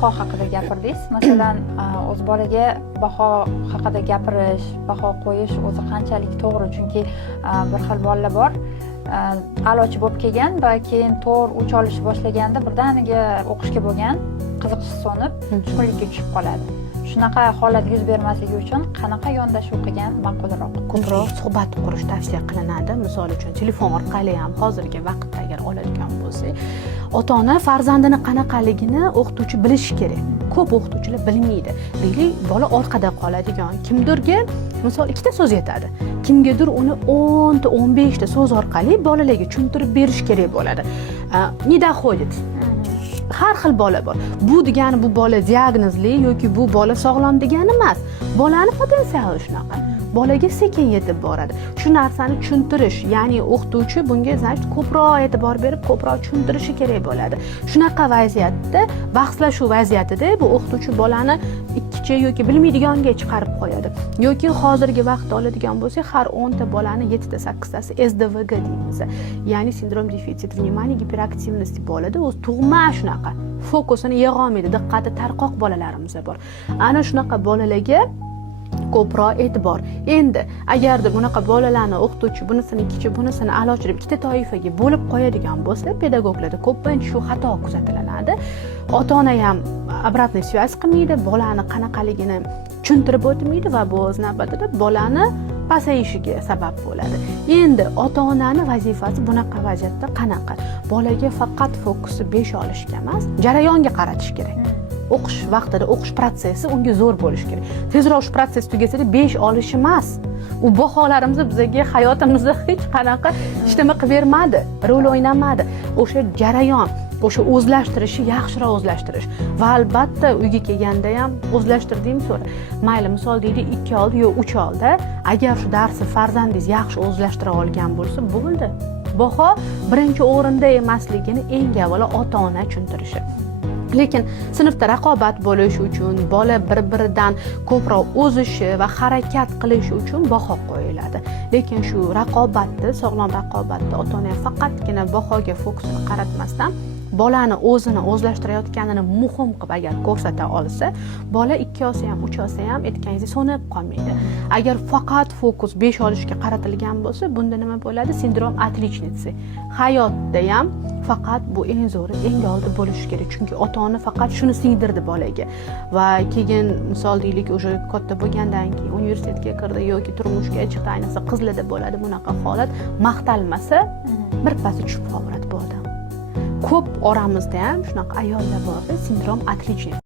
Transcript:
baho haqida gapirdingiz. Masalan, o'z bolaga baho haqida gapirish, baho qo'yish o'zi qanchalik to'g'ri? Chunki bir xil bolalar bor, a'lochi bo'lib kelgan va keyin 4-3 olishni boshlaganda birdaniga o'qishga bo'lgan qiziqish so'nib, tushkunlikka tushib qoladi. Shunaqa holat yuz bermasligi uchun qanaqa yondashuv qilgan ma'qulroq? Ko'proq suhbat qurish tavsiya qilinadi. Misol uchun telefon orqali ham hozirgi vaqtda agar oladigan bo'lsak, ota-ona farzandini qanaqaligini o'qituvchi bilishi kerak. Ko'p o'qituvchilar bilmaydi. Deylik, bola orqada qoladigan, kimdirga misol ikkita so'z yetadi. Kimgadir uni 10 ta 15 ta so'z orqali bolalarga tushuntirib berish kerak bo'ladi. Не доходит. Har xil bola bor. Bu degani bu bola diagnozli yoki bu bola sog'lom degani emas. Bolani potensiali shunaqa. Bolaga sekin yetib boradi. Shu narsani tushuntirish, ya'ni o'qituvchi bunga ko'proq e'tibor berib, ko'proq tushuntirishi kerak bo'ladi. Shunaqa vaziyatda, bahslashuv vaziyatida bu o'qituvchi bolani ikkicha yoki bilmaydiganga chiqarib qo'yadi. Yoki hozirgi vaqtda oladigan bo'lsak, har 10 ta bolani 7 ta 8 tasi SDVG deymiz. Ya'ni sindrom defitsit vнимания giperaktivnosti bo'ladi. O'z tug'ma shunaqa. Fokusini yig'a olmaydi, diqqati tarqoq bolalarimiz bor. Ana shunaqa bolalarga ko'proq e'tibor. Endi agarda bunaqa bolalarni o'qituvchi bunisini ikkichi, bunisini a'lochi deb ikkita toifaga bo'lib qo'yadigan bo'lsa, pedagoglarda ko'pincha shu xato kuzatiladi. Ota-ona ham обратный связь qilmaydi, bolani qanaqaligini tushuntirib o'tmaydi va bu o'z navbatida bolani pasayishiga sabab bo'ladi. Endi ota-onani vazifasi bunaqa vaziyatda qanaqa? Bolaga faqat fokusi 5 olishga emas, jarayonga qaratish kerak. O'qish vaqtida o'qish protsessi unga zo'r bo'lishi kerak. Tezroq shu proses tugasada 5 olish emas. U baholarimiz bizga hayotimizda hech qanaqa ishlama qilib bermadi, rol o'ynamadi. O'sha jarayon, o'sha o'zlashtirishi yaxshiroq o'zlashtirish va albatta uyga kelganda ham o'zlashtirdingmi so'ra. Mayli, misol deylik 2 oldi yo 3 oldi. Agar shu darsni farzandingiz yaxshi o'zlashtira olgan bo'lsa, bo'ldi. Baho birinchi o'rinda emasligini eng avvalo ota-ona tushuntirishi. Lekin sinfda raqobat bo'lishi uchun, bola bir-biridan ko'proq o'zishi va harakat qilishi uchun baho qo'yiladi. Lekin shu raqobatda, sog'lom raqobatda ota-ona faqatgina bahoga fokusini qaratmasdan, bolani o'zini o'zlashtirayotganini muhim qilib agar ko'rsata olsa, bola 2 olsa ham, 3 olsa ham aytganingizdek so'nib qolmaydi. Agar faqat fokus 5 olishga qaratilgan bo'lsa, bunda nima bo'ladi? Sindrom отличницы. Hayotda ham faqat bu eng zo'ri, eng oldi bo'lishi kerak. Chunki ota-ona faqat shuni singdirdi bolaga. Va keyin misol deylik, o'sha katta bo'lgandan keyin universitetga kirdi yoki turmushga chiqdi, ayniqsa qizlarda bo'ladi bunaqa holat. Maqtalmasa, birpasda tushib qoladi bu odam. Ko'p oramizda ham shunaqa ayollar bor, sindrom отличницы.